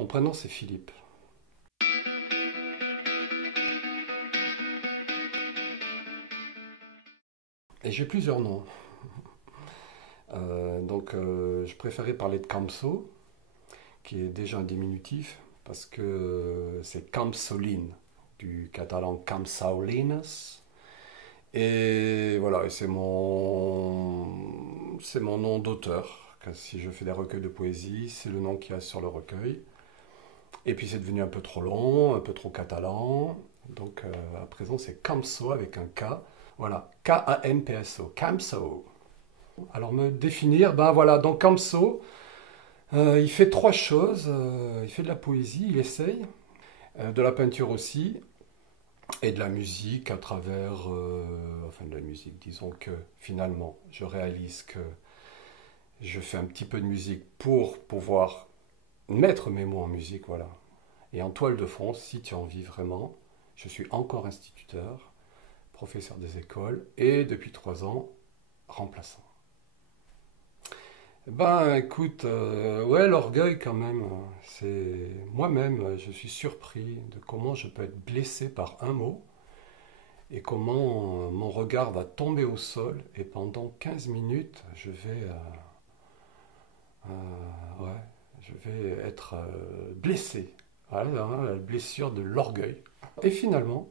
Mon prénom c'est Philippe. Et j'ai plusieurs noms. Je préférais parler de Camso, qui est déjà un diminutif, parce que c'est Camsolin, du catalan Camsaulines. Et voilà, et c'est mon nom d'auteur. Si je fais des recueils de poésie, c'est le nom qu'il y a sur le recueil. Et puis c'est devenu un peu trop long, un peu trop catalan. À présent c'est Camso avec un K. Voilà, K-A-M-P-S-O, Camso. Alors me définir, ben voilà, donc Camso, il fait trois choses. Il fait de la poésie, il essaye, de la peinture aussi, et de la musique à travers, enfin de la musique, disons que finalement, je réalise que je fais un petit peu de musique pour pouvoir mettre mes mots en musique, voilà. Et en toile de fond, si tu en vis vraiment, je suis encore instituteur, professeur des écoles, et depuis 3 ans, remplaçant. Ben écoute, ouais, l'orgueil quand même, c'est moi-même, je suis surpris de comment je peux être blessé par un mot et comment mon regard va tomber au sol et pendant 15 minutes, ouais, je vais être blessé. Voilà, hein, la blessure de l'orgueil. Et finalement,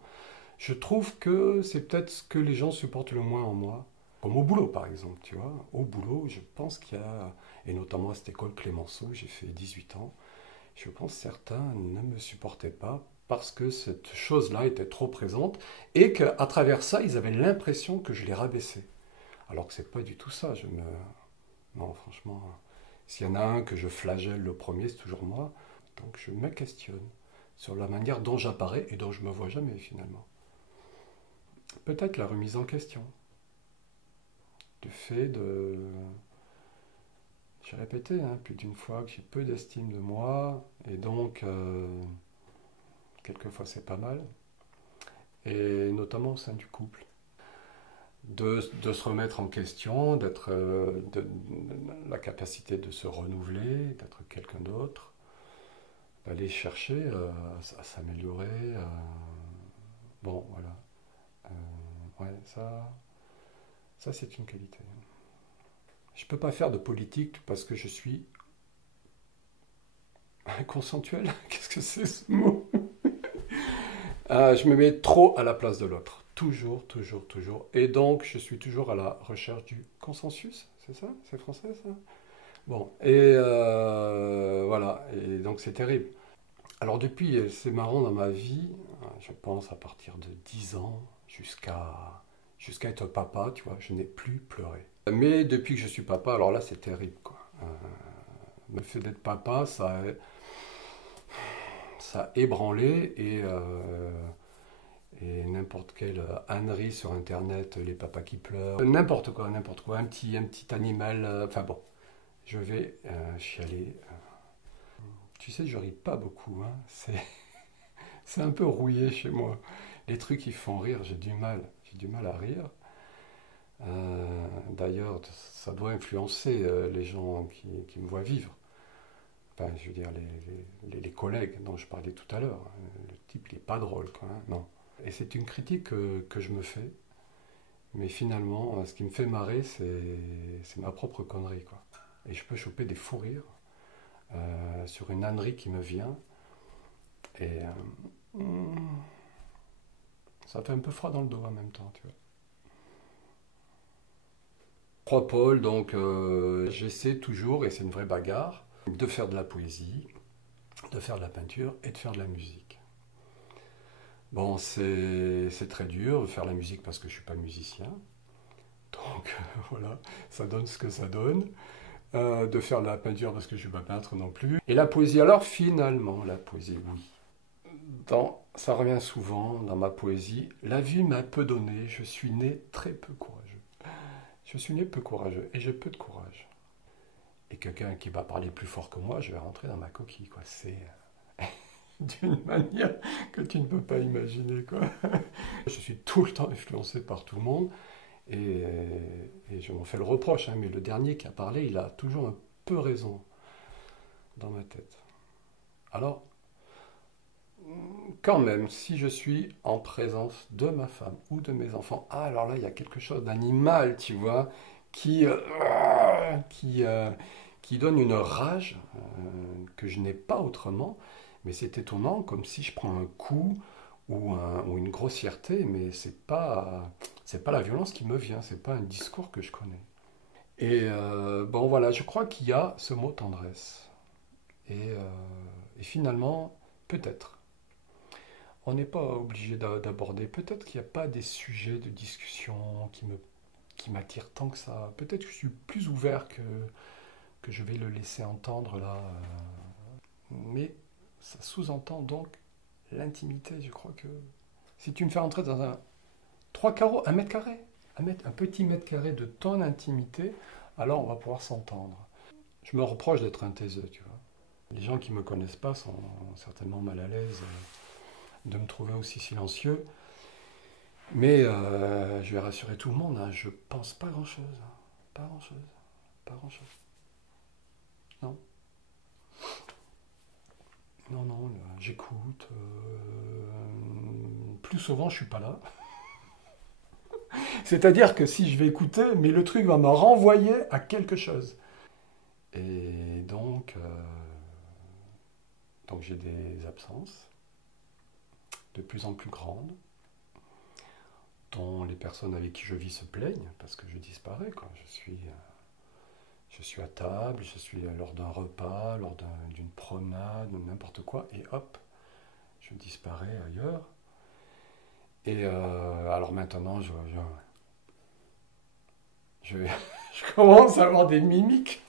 je trouve que c'est peut-être ce que les gens supportent le moins en moi. Comme au boulot, par exemple, tu vois. Au boulot, je pense qu'il y a, et notamment à cette école Clémenceau, j'ai fait 18 ans, je pense que certains ne me supportaient pas parce que cette chose-là était trop présente et qu'à travers ça, ils avaient l'impression que je les rabaissais. Alors que c'est pas du tout ça. Non, franchement, s'il y en a un que je flagelle le premier, c'est toujours moi. Donc je me questionne sur la manière dont j'apparais et dont je me vois jamais finalement. Peut-être la remise en question. Du fait de... J'ai répété hein, plus d'une fois que j'ai peu d'estime de moi, et donc, quelquefois c'est pas mal, et notamment au sein du couple. De se remettre en question, la capacité de se renouveler, d'être quelqu'un d'autre, d'aller chercher à s'améliorer. Bon, voilà. Ouais, ça c'est une qualité. Je peux pas faire de politique parce que je suis consensuel. Qu'est-ce que c'est ce mot? Je me mets trop à la place de l'autre. Toujours, toujours, toujours. Et donc, je suis toujours à la recherche du consensus. C'est ça? C'est français, ça? Bon, voilà. Et donc, c'est terrible. Alors, depuis, c'est marrant dans ma vie, je pense à partir de 10 ans jusqu'à être papa, tu vois, je n'ai plus pleuré. Mais depuis que je suis papa, alors là, c'est terrible, quoi. Le fait d'être papa, ça a ébranlé et n'importe quelle ânerie sur internet, les papas qui pleurent, n'importe quoi, un petit animal, enfin bon, je vais chialer. Tu sais, je ris pas beaucoup, hein. C'est un peu rouillé chez moi. Les trucs qui font rire, j'ai du mal à rire. D'ailleurs, ça doit influencer les gens qui me voient vivre. Enfin, je veux dire, les collègues dont je parlais tout à l'heure. Le type, il est pas drôle, quoi, hein. Non. Et c'est une critique que je me fais. Mais finalement, ce qui me fait marrer, c'est ma propre connerie, quoi. Et je peux choper des fous rires sur une ânerie qui me vient. Et ça fait un peu froid dans le dos en même temps, tu vois. Croix Paul, donc j'essaie toujours, et c'est une vraie bagarre, de faire de la poésie, de faire de la peinture et de faire de la musique. Bon, c'est très dur de faire la musique parce que je ne suis pas musicien. Donc voilà, ça donne ce que ça donne. De faire de la peinture parce que je ne suis pas peintre non plus. Et la poésie, alors finalement, la poésie, oui. Ça revient souvent dans ma poésie. La vie m'a peu donné, je suis né très peu courageux. Je suis né peu courageux et j'ai peu de courage. Et quelqu'un qui va parler plus fort que moi, je vais rentrer dans ma coquille, quoi. C'est d'une manière que tu ne peux pas imaginer, quoi. Je suis tout le temps influencé par tout le monde. Et, et je m'en fais le reproche, hein, mais le dernier qui a parlé, il a toujours un peu raison dans ma tête. Alors, quand même, si je suis en présence de ma femme ou de mes enfants, ah, alors là, il y a quelque chose d'animal, tu vois, qui, qui, euh, qui donne une rage que je n'ai pas autrement. Mais c'est étonnant, comme si je prends un coup ou une grossièreté, mais c'est pas la violence qui me vient, c'est pas un discours que je connais. Et bon, voilà, je crois qu'il y a ce mot tendresse. Et finalement, peut-être. On n'est pas obligé d'aborder. Peut-être qu'il n'y a pas des sujets de discussion qui m'attirent tant que ça. Peut-être que je suis plus ouvert que je vais le laisser entendre là. Mais ça sous-entend donc l'intimité. Je crois que si tu me fais entrer dans un 3 carreaux, 1 mètre carré, un petit mètre carré de ton intimité, alors on va pouvoir s'entendre. Je me reproche d'être un taiseux, tu vois. Les gens qui ne me connaissent pas sont certainement mal à l'aise de me trouver aussi silencieux. Mais je vais rassurer tout le monde, hein, je pense pas grand-chose. Hein. Pas grand-chose. Pas grand-chose. Non. Non, non, j'écoute. Plus souvent, je suis pas là. C'est-à-dire que si je vais écouter, mais le truc va me renvoyer à quelque chose. Et donc j'ai des absences de plus en plus grandes, dont les personnes avec qui je vis se plaignent, parce que je disparais, quoi. Je suis à table, je suis lors d'un repas, d'une promenade, n'importe quoi, et hop, je disparais ailleurs. Et alors maintenant, je commence à avoir des mimiques.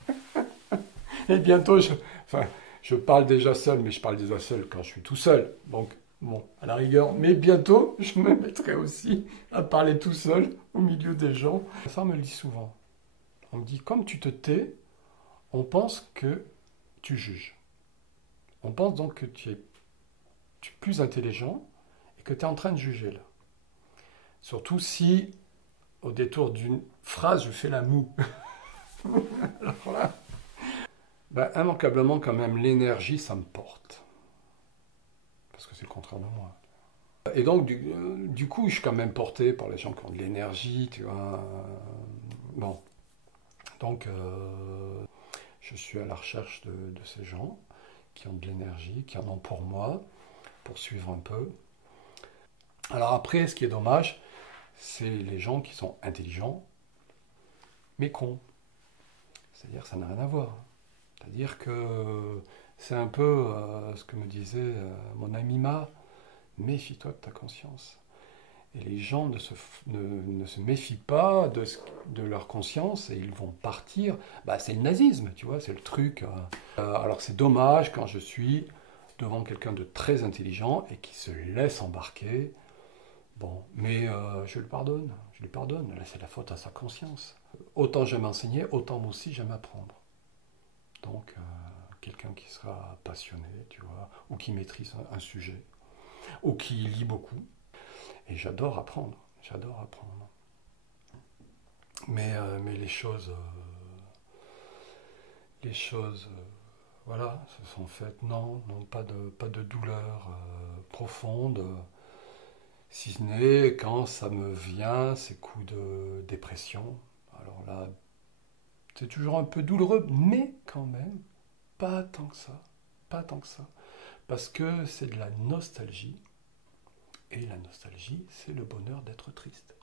Et bientôt, enfin, je parle déjà seul, mais je parle déjà seul quand je suis tout seul. Donc, bon, à la rigueur. Mais bientôt, je me mettrai aussi à parler tout seul au milieu des gens. Ma femme me le dit souvent. On me dit, comme tu te tais, on pense que tu juges. On pense donc que tu es plus intelligent et que tu es en train de juger là. Surtout si, au détour d'une phrase, je fais la moue. Alors là, ben, immanquablement, quand même, l'énergie, ça me porte. Parce que c'est le contraire de moi. Et donc, du coup, je suis quand même porté par les gens qui ont de l'énergie, tu vois. Bon. Donc, je suis à la recherche de ces gens qui ont de l'énergie, qui en ont pour moi, pour suivre un peu. Alors après, ce qui est dommage, c'est les gens qui sont intelligents, mais cons. C'est-à-dire que ça n'a rien à voir. C'est-à-dire que c'est un peu ce que me disait mon ami Ma, méfie-toi de ta conscience. Et les gens ne se méfient pas de leur conscience et ils vont partir. Bah, c'est le nazisme, tu vois, c'est le truc. Alors c'est dommage quand je suis devant quelqu'un de très intelligent et qui se laisse embarquer. Bon, mais je le pardonne, je lui pardonne. Là, c'est la faute à sa conscience. Autant j'aime enseigner, autant moi aussi j'aime apprendre. Donc, quelqu'un qui sera passionné, tu vois, ou qui maîtrise un sujet, ou qui lit beaucoup. Et j'adore apprendre, j'adore apprendre. Mais voilà, se sont faites, non, non, pas de douleur profonde, si ce n'est quand ça me vient, ces coups de dépression. Alors là, c'est toujours un peu douloureux, mais quand même, pas tant que ça, pas tant que ça, parce que c'est de la nostalgie, et la nostalgie, c'est le bonheur d'être triste.